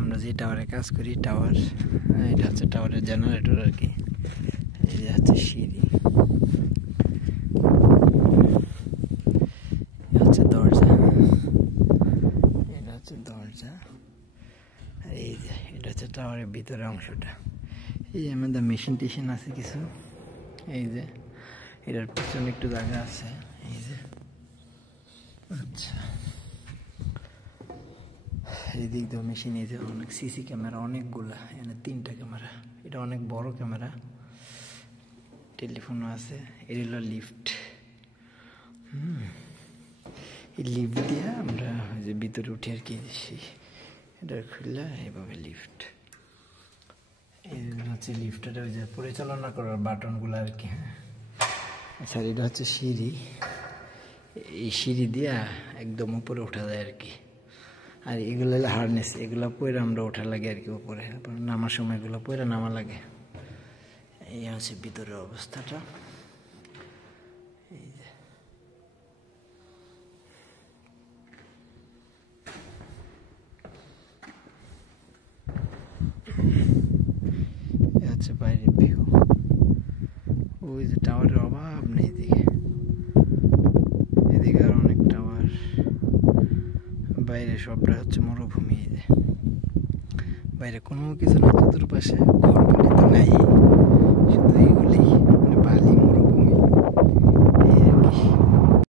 আমরা যে টাওয়ারে কাজ করি টাওয়ার, এটা হচ্ছে টাওয়ারের জেনারেটর আর কি। এই যে হচ্ছে সিঁড়ি, হচ্ছে দরজা, এটা হচ্ছে দরজা। আর এই যে এটা হচ্ছে টাওয়ারের ভিতরে অংশটা। এই যে আমাদের মেশিন টেশিন আছে কিছু, এই যে এটার পিছনে একটু জায়গা আছে, এই যে। আচ্ছা, এই দিক দিয়ে মেশিন, এই যে অনেক সিসি ক্যামেরা, অনেকগুলা, এখানে 3টা ক্যামেরা, এটা অনেক বড় ক্যামেরা। টেলিফোনও আছে। এটা হলো লিফট। এই লিফট দিয়ে আমরা যে ভিতরে উঠি আর কি, এটা খুললে এইভাবে লিফট। এইগুলো হচ্ছে লিফটের ওই যে পরিচালনা করার বাটনগুলো আর কি। আচ্ছা, এটা হচ্ছে সিঁড়ি। এই সিঁড়ি দিয়া একদম উপরে ওঠা যায় আর কি। আর এগুলো হলো হারনেস, এগুলো পরে আমরা ওঠা লাগে আর কি উপরে, নামার সময় এগুলো পরে নামা লাগে। এই হচ্ছে ভিতরের অবস্থাটা। এই যে হচ্ছে বাইরের ভিউ। ওই যে টাওয়ারের অভাব নেই এদিকে, এদিকে আর অনেক টাওয়ার। বাইরে সবটা হচ্ছে মরুভূমি। এই যে বাইরে কোনো কিছু না, চতুর্পাশে ঘর বাড়ি তো নাই, শুধু এইগুলি, মানে বালি, মরুভূমি, এই আর কি।